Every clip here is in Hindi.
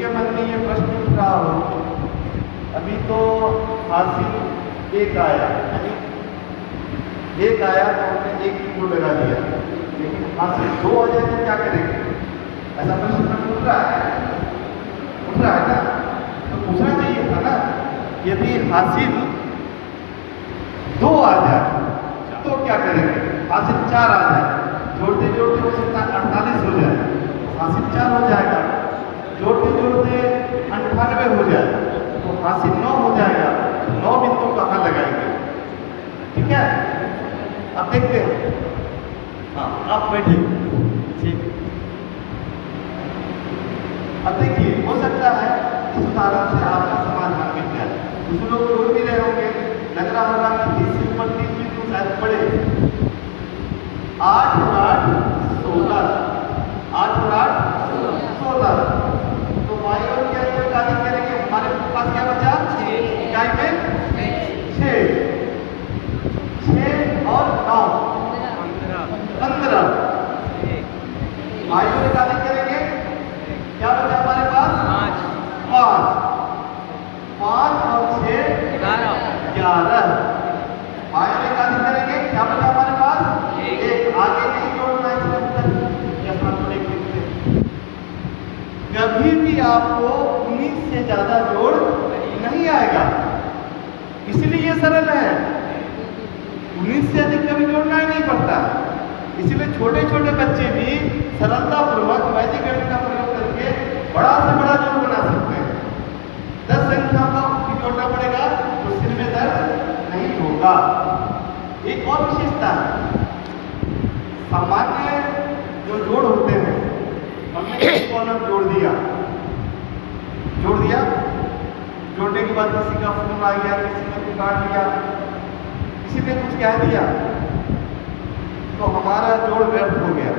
के मन में ये प्रश्न उठ रहा हो, अभी तो हासिल एक आया, यानी एक आया तो हमने एक की जोड़ लगा दिया, लेकिन हासिल दो आ जाए तो क्या करेंगे? ऐसा प्रश्न उठ रहा है ना? तो पूछना चाहिए था ना, यदि हासिल दो आ जाए तो क्या करेंगे? हासिल चार आ जाए, जोड़ते जोड़ते हो सकता है 48 हो जाए, हासिल 4 हो जाएगा, जोड़ते जोड़ते 98 हो जाए तो हासिल 9 हो जाएगा। 9 बिंदु कहाँ लगाएंगे? ठीक है, अब देखते हैं। हाँ, आप बैठिए। अब देखिए, हो सकता है इस उदाहरण से आपका समाधान मिल जाए। कुछ लोग जोड़ भी रहे होंगे, लग रहा होगा कि 30 से ऊपर 3 बिंदु शायद पड़े। 8 और 8 16, 8 और 8 16। तो y और क्या अधिक करेंगे? हमारे पास क्या बचा? इकाई में 6, 6 और 9 15। y और अधिक करेंगे, क्या बचा हमारे पास? 5, 5 और 6 11। y और अधिक करेंगे, क्या बचा हमारे पास? 1। आगे नहीं जोड़ना, इसमें कभी भी आपको 19 से ज्यादा जोड़ नहीं आएगा, इसलिए ये सरल है। 19 से अधिक कभी जोड़ना ही नहीं पड़ता, इसलिए छोटे छोटे बच्चे भी सरलता पूर्वक मैजिक गणित का प्रयोग करके बड़ा से बड़ा जोड़ बना सकते हैं। 10 संख्या का जोड़ना पड़ेगा तो सिर में दर्द नहीं होगा। एक और विशेषता है, सामान्य जो जोड़ होते हैं, हमने एक कॉलम जोड़ दिया, जोड़ने के बाद किसी का फोन आ गया, किसी ने पुकार लिया, किसी ने कुछ कह दिया, तो हमारा जोड़ व्यर्थ हो गया।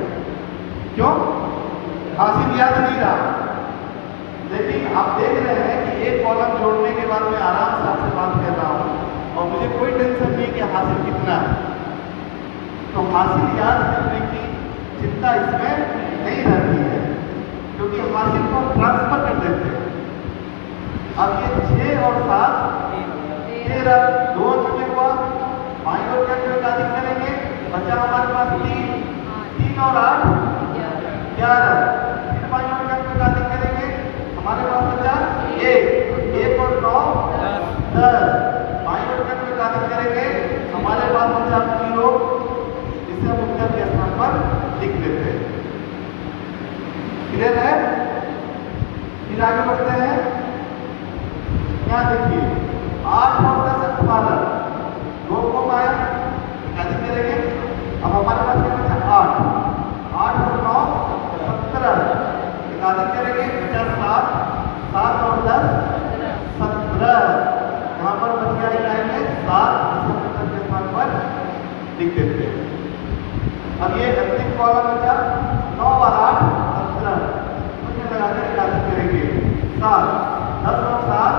क्यों? हासिल याद नहीं रहा। लेकिन आप देख रहे हैं कि एक कॉलम जोड़ने के बाद मैं आराम से आपसे बात कर रहा हूँ और मुझे कोई टेंशन नहीं कि हासिल कितना है। तो हासिल याद करने की चिंता इसमें नहीं रहती है, क्योंकि हासिल को ट्रांसफर कर देते हैं। अब ये 6 और 7 13, 2 में हुआ, बाईं ओर क्या अधिक करेंगे, बचा हमारे पास 3, 3 और 8 11। फिर बाईं ओर क्या अधिक करेंगे, हमारे पास बचा 1, 1 और 9 10। बाईं ओर क्या अधिक करेंगे, हमारे पास बचा 0, इसे हम उत्तर के स्थान पर लिख लेते हैं। क्लियर है? फिर आगे बढ़ते हैं। यहाँ देखिए, 8 और 10 12, 2 को आया, अधिक करेंगे। अब हमारे पास क्या बचा? 8, 8 और 9 17, अधिक करेंगे, बचा 7, 7 और 10 17। यहाँ पर बच गया इकाई में 7, इसे उत्तर के स्थान पर लिख देते हैं। अब ये अंतिम कॉलम बचा 9 और 8 17, उसमें लगाकर अधिक करेंगे 7, 10 और 7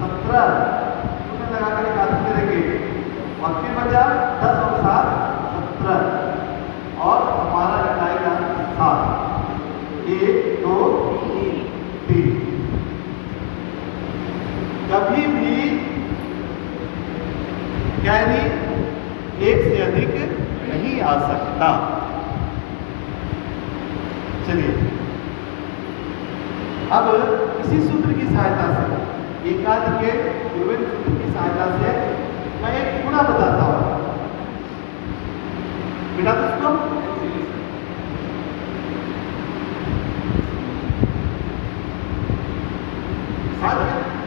17, उसमें लगाकर अधिक करेंगे, और फिर बचा 10 और 7 17, और हमारा इकाई का 7, 1 2 3। कभी भी कैरी 1 से अधिक नहीं आ सकता। चलिए, अब इसी सूत्र की सहायता से, एकाध के विभिन्न सूत्र की सहायता से मैं एक गुणा बताता हूं। बेटा दोस्तों,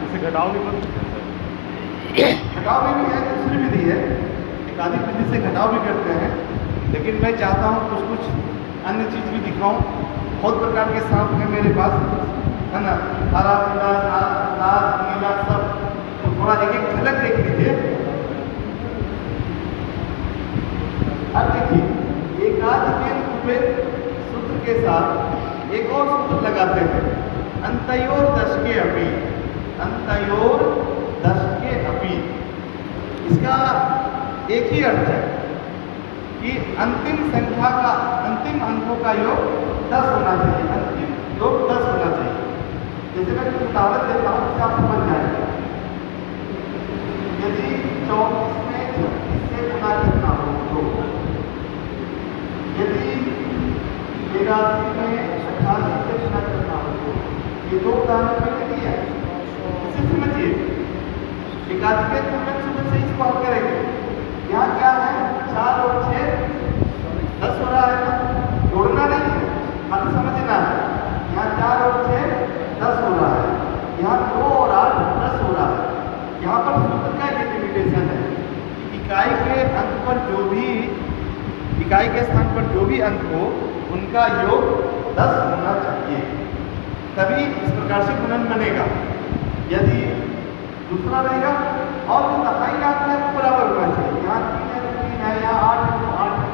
इसे घटाव भी कर सकते हैं। घटाव में भी है, दूसरी विधि है, एकाधिक विधि से घटाव भी करते हैं, लेकिन मैं चाहता हूँ कुछ कुछ अन्य चीज भी दिखाऊं। बहुत प्रकार के सांप हैं मेरे पास, है ना, हरा पीला लाल नीला सब, तो थोड़ा एक एक झलक देख लीजिए। अब देखिए, एकाध के रूप सूत्र के साथ एक और सूत्र लगाते हैं, अंतयोर दशके अपी, अंतयोर दशके अपी। इसका एक ही अर्थ है कि अंतिम संख्या का, अंतिम अंकों का योग 10 होना चाहिए, अंतिम योग 10 होना चाहिए। जैसे मैं कुछ उदाहरण देता हूँ जिससे आप समझ जाएंगे। यदि 24 में 36 से गुना करना हो तो, यदि 82 में 88 से गुना करना हो तो, ये दो उदाहरण मैंने दिया है, इसे समझिए। एकाधिक गुणन सूत्र से इसको हल करेंगे। यहाँ क्या है, 4 और 6 10 हो रहा है ना, जोड़ना नहीं है, हल समझना है। यहाँ 4 और 6 10 हो रहा है, यहाँ 2 और 8 10 हो रहा है। यहाँ पर सूत्र का ये लिमिटेशन है कि इकाई के अंक पर जो भी, इकाई के स्थान पर जो भी अंक हो उनका योग 10 होना चाहिए, तभी इस प्रकार से गुणन बनेगा। यदि दूसरा रहेगा और जो दहाई आता है वो बराबर होना चाहिए। यहाँ 3 है तो 3 है, यहाँ 8 है तो 8 है,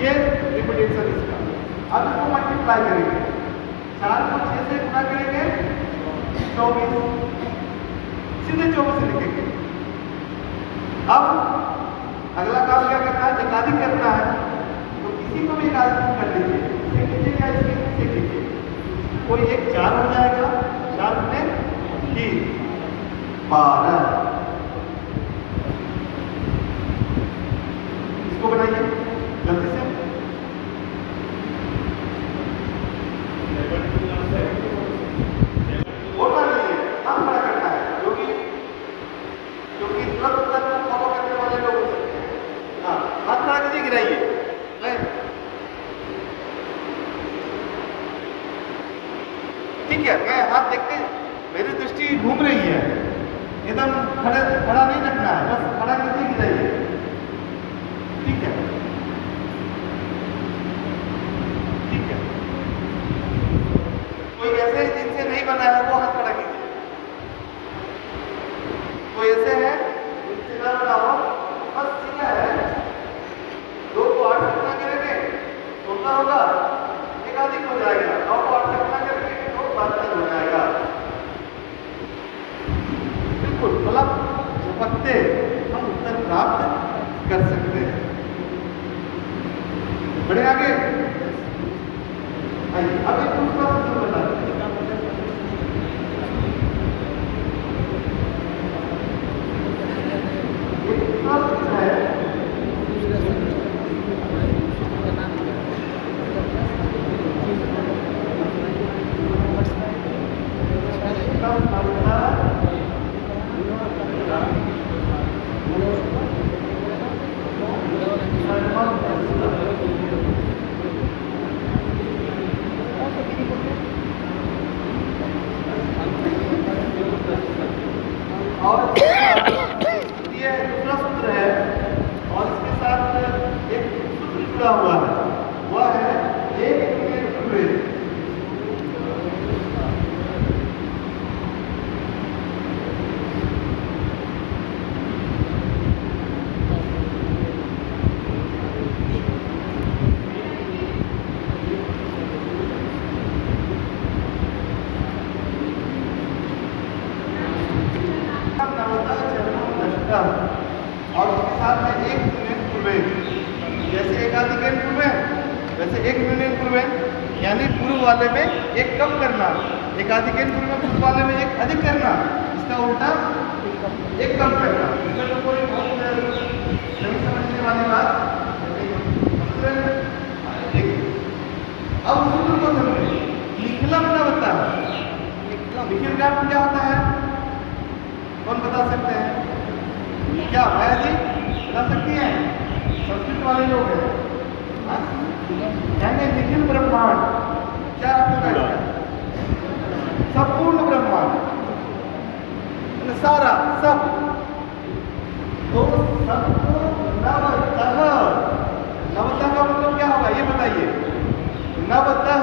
ये लिमिटेशन इसका। अब इसको मल्टीप्लाई करेंगे, 4 को 6 से गुणा करेंगे 24, सीधे 24 से लिखेंगे। अब अगला काम क्या करना है, एकाधिक करना है, तो किसी को भी एकाधिक कर लीजिए, इसे कीजिए या इसे कीजिए। कोई एक 4 हो जाएगा, 4 में 3 12, इसको बनाइए जल्दी से। बोलना नहीं है, हम बड़ा करना है, क्योंकि तुरंत उत्तर को फॉलो करने वाले लोग हो सकते हैं। हाँ, हाथ खड़ा कीजिए, गिराइए। ठीक है, मैं हाथ देखते, मेरी दृष्टि घूम रही है, एकदम खड़ा नहीं रखना है, बस खड़ा कीजिए, गिराइए। ठीक है, ठीक है। कोई ऐसे जिनसे नहीं बना है वो हाथ खड़ा कीजिए। कोई ऐसे है जिनसे ना बना हो, बस सीधा है, 2 को 8 से गुणा करेंगे 16 होगा, एकाधिक हो जाएगा, 9 को 8 से गुणा करेंगे तो 72 हो जाएगा। बिल्कुल मतलब झपकते हम उत्तर प्राप्त कर सकते हैं। बढ़े आगे, आइए अब एक दूसरा सूत्र बता दें। एक दूसरा सूत्र है, और ये दूसरा सूत्र है और इसके साथ एक सूत्र जुड़ा हुआ है, वह है 1 गुणित 2। और उसके साथ में 1 यूनियन पूर्वेन, जैसे एकाधिक पूर्वेन वैसे 1 यूनियन पूर्वेन, यानी पूर्व वाले में एक कम करना, एकाधिक पूर्व में पूर्व वाले में एक अधिक करना, इसका उल्टा एक कम करना। इसमें तो कोई बहुत नहीं समझने वाली बात नहीं। अब सूत्र को समझे, लिखना क्या होता है, लिखित ग्राफ क्या होता है, कौन बता सकते हैं? क्या मैं जी बता सकती हैं? संस्कृत वाले लोग हैं, यानी निखिल ब्रह्मांड क्या अर्थ है? संपूर्ण ब्रह्मांड, सारा सब। तो सबको नवतः, नवतः का मतलब क्या होगा ये बताइए? नवतः,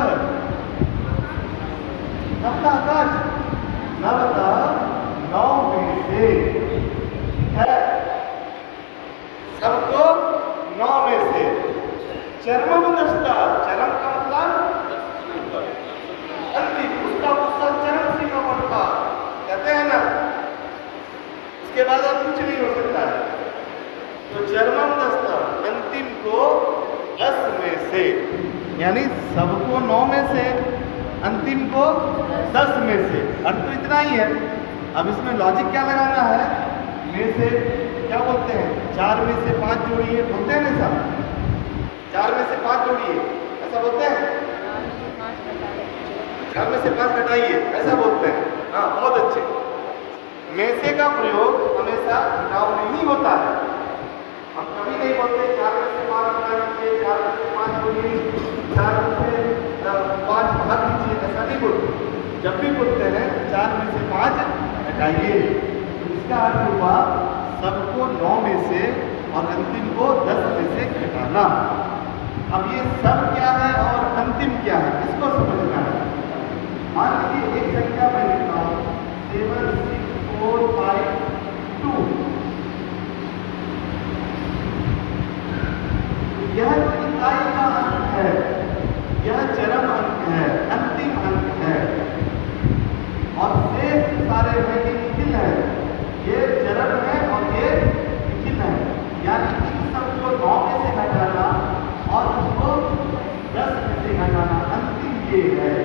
नवतः आकाश, नवतः 9 में से है, सबको 9 में से। चरम दस्ता, चरम का मतलब अंतिम, उसका गुस्सा चरम सीमा पर था, कहते हैं ना, उसके बाद अब कुछ नहीं हो सकता है। तो चरम दस्ता अंतिम को 10 में से, यानी सबको 9 में से अंतिम को 10 में से। अर्थ तो इतना ही है। अब इसमें लॉजिक क्या लगाना है, में से क्या बोलते हैं, 4 में से 5 जोड़िए, बोलते हैं ना सब, 4 में से 5 जोड़िए, ऐसा बोलते हैं, 4 में से 5 घटाइए, ऐसा बोलते हैं। हाँ, बहुत अच्छे। में से का प्रयोग हमेशा घटाव में ही होता है। हम कभी नहीं बोलते 4 में से 5 घटा लीजिए, 4 में से 5 जोड़िए, 4 में से 5 भाग लीजिए, ऐसा नहीं बोलते। जब भी बोलते हैं 4 में से 5 घटाइए, तो इसका अर्थ हुआ सबको 9 में से और अंतिम को 10 में से घटाना। अब ये सब क्या है और अंतिम क्या है, इसको समझना है। मान लीजिए एक संख्या मैं लिखता हूँ 7 6 4 5 2। यह इकाई का अंक है, यह चरम अंक है, अंतिम अंक है, और शेष सारे में ये निखिल है, ये चरम है और ये निखिल है। यानी इन सबको 9 में से घटाना और उसको 10 में से घटाना, अंतिम ये है।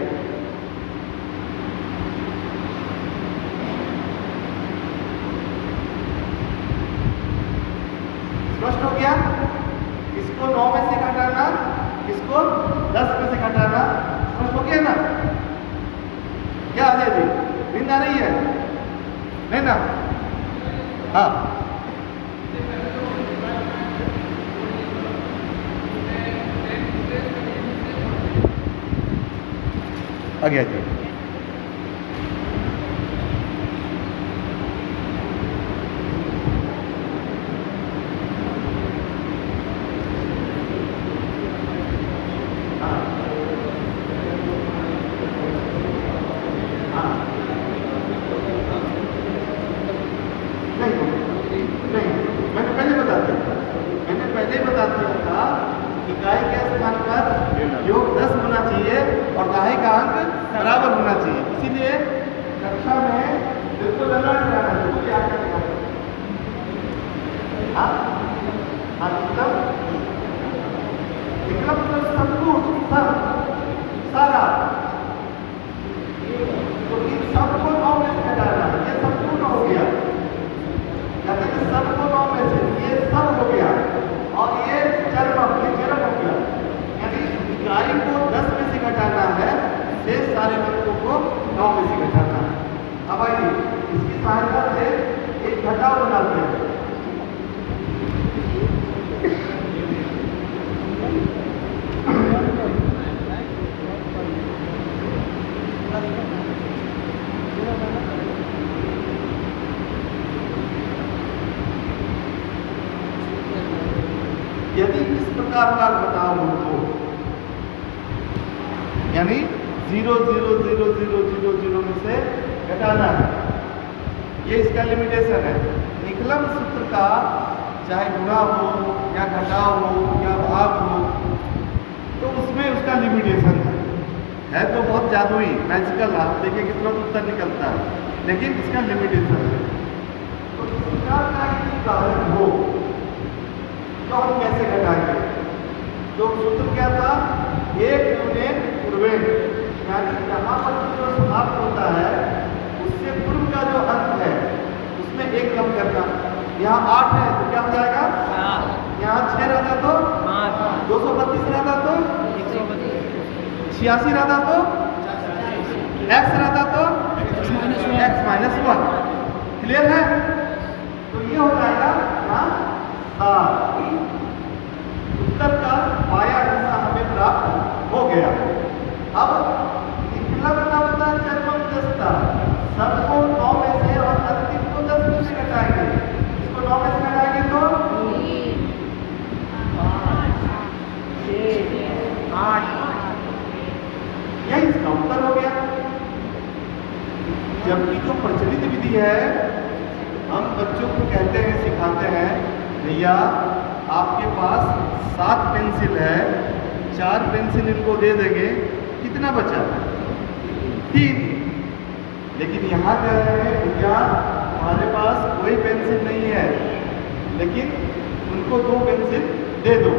स्पष्ट हो गया? इसको 9 में से घटाना, इसको 10 में से घटाना, स्पष्ट हो गया ना? क्या अजय जी, नींद आ रही है? नहीं ना? हाँ, आ गया जी। मैंने बता दिया था इकाई के स्थान पर योग 10 होना चाहिए और दाहे का अंक बराबर होना चाहिए। इसीलिए कक्षा में बिल्कुल अलर्ट रहना चाहिए। क्या करना है? मतलब सब कुछ, सब सारा, तो इन सबको 9 में से घटाना, ये संपूर्ण हो गया। कहते हैं सबको 9 में से, ये सब हो गया और ये चरम हो गया। यानी इकाई को 10 में से घटाना है, शेष सारे अंकों को 9 में से घटाना है। अब आइए इसकी सहायता से एक घटाव बनाते हैं। यदि इस प्रकार का घटाव हो तो, यानी 0 0 0 0 0 0 में से घटाना है, ये इसका लिमिटेशन है। निकलम सूत्र का चाहे गुणा हो या घटाव हो या भाग हो, तो उसमें उसका लिमिटेशन है तो बहुत जादुई मैजिकल, आप देखिए कितना उत्तर निकलता है, लेकिन इसका लिमिटेशन है। तो इस प्रकार का यदि उदाहरण हो तो हम कैसे घटाएंगे? तो सूत्र क्या था? 1 यूनिट पूर्वेण, यानी यहाँ पर जो समाप्त होता है उससे पूर्व का जो अंक है उसमें 1 कम करना। यहाँ 8 है तो क्या हो जाएगा? यहाँ 6 रहता तो 232 रहता तो 86 रहता तो x रहता तो x-1। क्लियर है? तो ये हो जाएगा यहाँ 7। उत्तर का बाया हिस्सा हमें प्राप्त हो गया। अब निकलम नवता चरम दस्ता, सबको 9 में से और अंतिम को 10 में से घटाएंगे। इसको 9 में से घटाएंगे तो 8। यही इसका उत्तर हो गया। जबकि जो प्रचलित विधि है, हम बच्चों को कहते हैं, सिखाते हैं, भैया आपके पास 7 पेंसिल है, 4 पेंसिल इनको दे देंगे, कितना बचा? 3। लेकिन यहाँ कह रहे हैं भैया हमारे पास कोई पेंसिल नहीं है, लेकिन उनको 2 पेंसिल दे दो।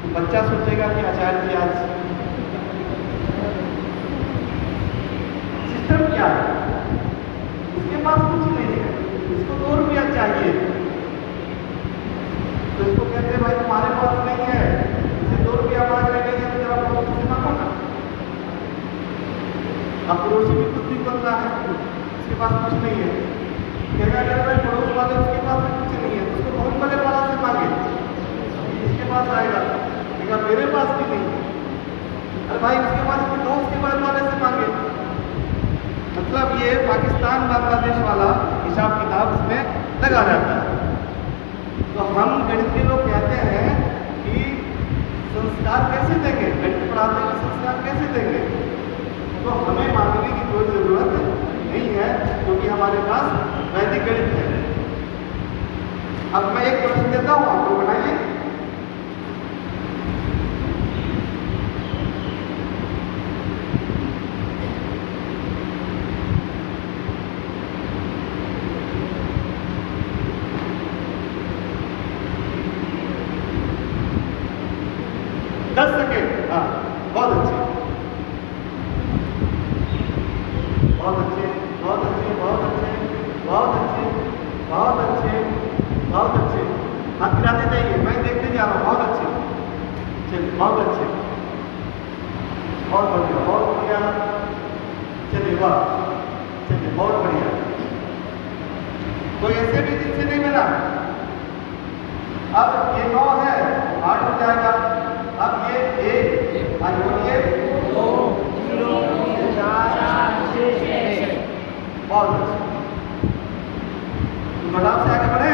तो बच्चा सोचेगा कि आचार्य जी आज क्या है? इसके पास कुछ नहीं है, इसको 2 रुपया चाहिए, तो इसको कहते हैं भाई तुम्हारे पास नहीं है, इसे 2 रुपया मांग रहे हैं, तो जरा पड़ोसी से मांगो ना। अब पड़ोसी भी खुद भी बन रहा है, इसके पास कुछ नहीं है, कहेगा अगर भाई पड़ोस वाले उसके पास भी कुछ नहीं है, तो उसको कौन वाले वाला से मांगे? इसके पास आएगा, कहेगा मेरे पास भी नहीं है, अरे भाई उसके पास भी तो उसके बाद वाले से मांगे। मतलब ये पाकिस्तान बांग्लादेश वाला हिसाब किताब इसमें लगा रहता है। तो हम गणितीय लोग कहते हैं कि संस्कार कैसे देंगे, गणित पढ़ाते हुए संस्कार कैसे देंगे? तो हमें मांगने की कोई जरूरत नहीं है, क्योंकि हमारे पास वैदिक गणित है। अब मैं एक प्रश्न देता हूँ, आपको बनाइए। हाँ, बहुत अच्छे, बहुत अच्छे, बहुत अच्छे, बहुत अच्छे, बहुत अच्छे, बहुत अच्छे, बहुत अच्छे। आप गिराते जाइए, मैं देखते जा रहा हूँ। बहुत अच्छे, चलिए, बहुत अच्छे, बहुत बढ़िया, बहुत बढ़िया। चलिए, वाह, चलिए, बहुत बढ़िया। कोई ऐसे भी जिनसे नहीं मिला। अब ये 9 है, 8 हो जाएगा। अब ये 1, आज बोलिए 2, 3, 4, 5, 6। बहुत अच्छा, घटाव से आगे बढ़े।